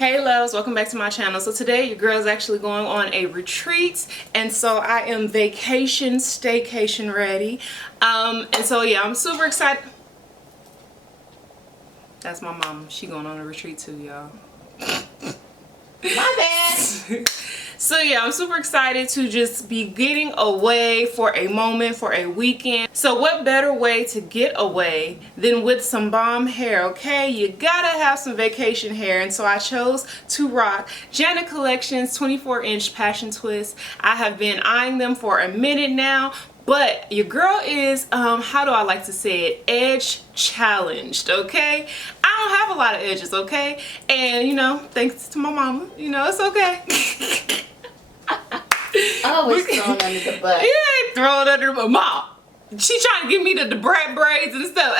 Hey loves, welcome back to my channel. So today your girl is actually going on a retreat, and so I am staycation ready. And so yeah, I'm super excited. That's my mom. She going on a retreat too, y'all. My bad. So yeah, I'm super excited to just be getting away for a moment, for a weekend. So what better way to get away than with some bomb hair, okay? You gotta have some vacation hair, and so I chose to rock Janet Collection's 24-inch Passion Twist. I have been eyeing them for a minute now, but your girl is, how do I like to say it, edge challenged, okay? I don't have a lot of edges, okay? And, you know, thanks to my mama, you know, it's okay. Always thrown under the butt. You ain't throwing under my mom. She trying to give me the Braid braids and stuff.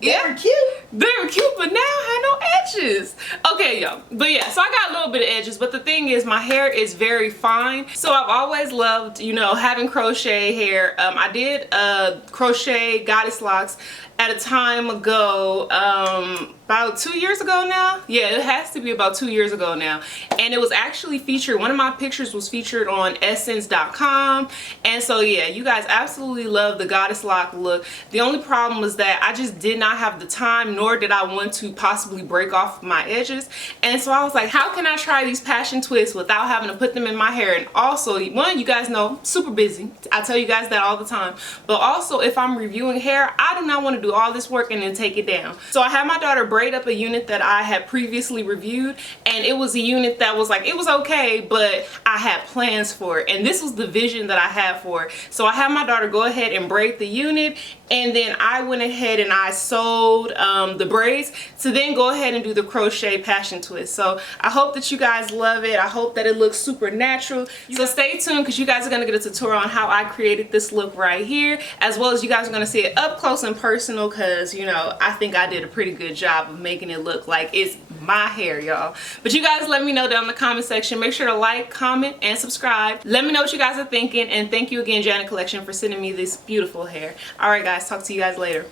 Yeah. They were cute. They were cute, but now I have no edges. Okay, y'all. But yeah, so I got a little bit of edges, but the thing is my hair is very fine. So I've always loved, you know, having crochet hair. I did crochet goddess locks at a time ago, about 2 years ago now. Yeah, it has to be about 2 years ago now. And it was actually featured, one of my pictures was featured on essence.com. And so yeah, you guys absolutely love the goddess lock look. The only problem was that I just did not have the time, nor did I want to possibly break off my edges. And so I was like, how can I try these passion twists without having to put them in my hair? And also, one, you guys know, super busy. I tell you guys that all the time. But also, if I'm reviewing hair, I do not want to do all this work and then take it down. So I had my daughter braid up a unit that I had previously reviewed, and it was a unit that was like, it was okay, but I had plans for it, and this was the vision that I had for it. So I had my daughter go ahead and braid the unit, and then I went ahead and I sewed the braids to then go ahead and do the crochet passion twist. So I hope that you guys love it. I hope that it looks super natural. So stay tuned, because you guys are going to get a tutorial on how I created this look right here, as well as you guys are going to see it up close and personal, because, you know, I think I did a pretty good job of making it look like it's my hair, y'all. But you guys let me know down in the comment section. Make sure to like, comment, and subscribe. Let me know what you guys are thinking, and thank you again, Janet Collection, for sending me this beautiful hair. Alright guys, talk to you guys later.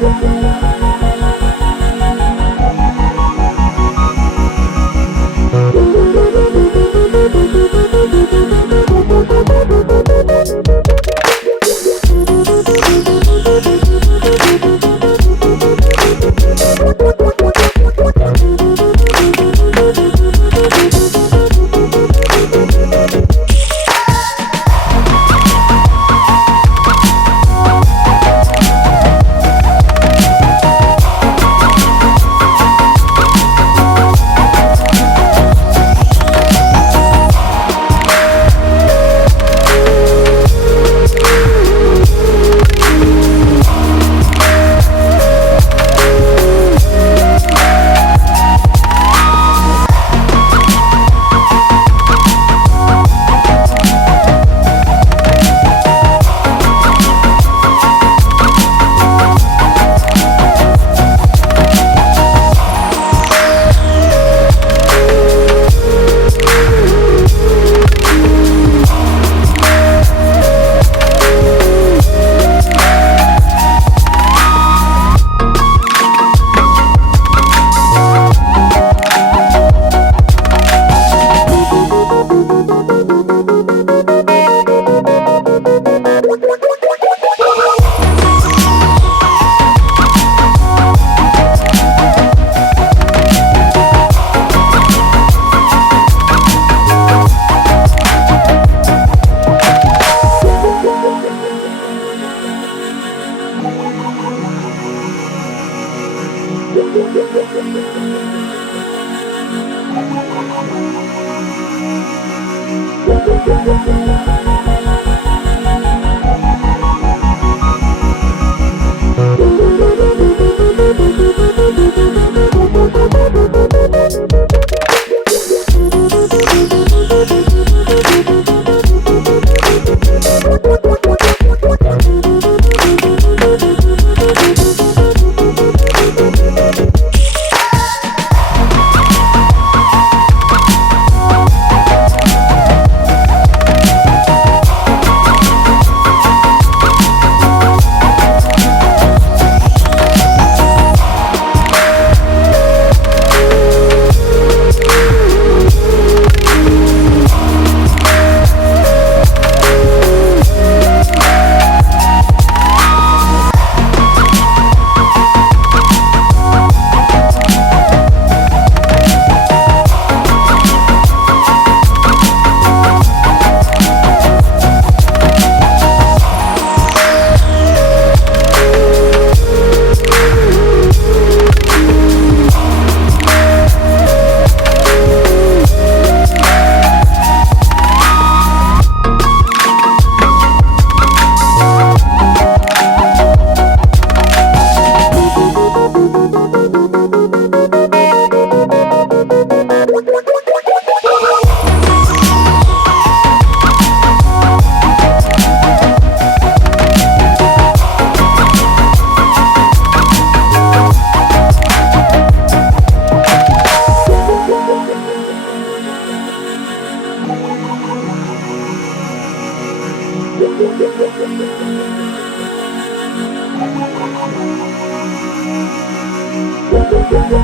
Thank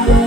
you.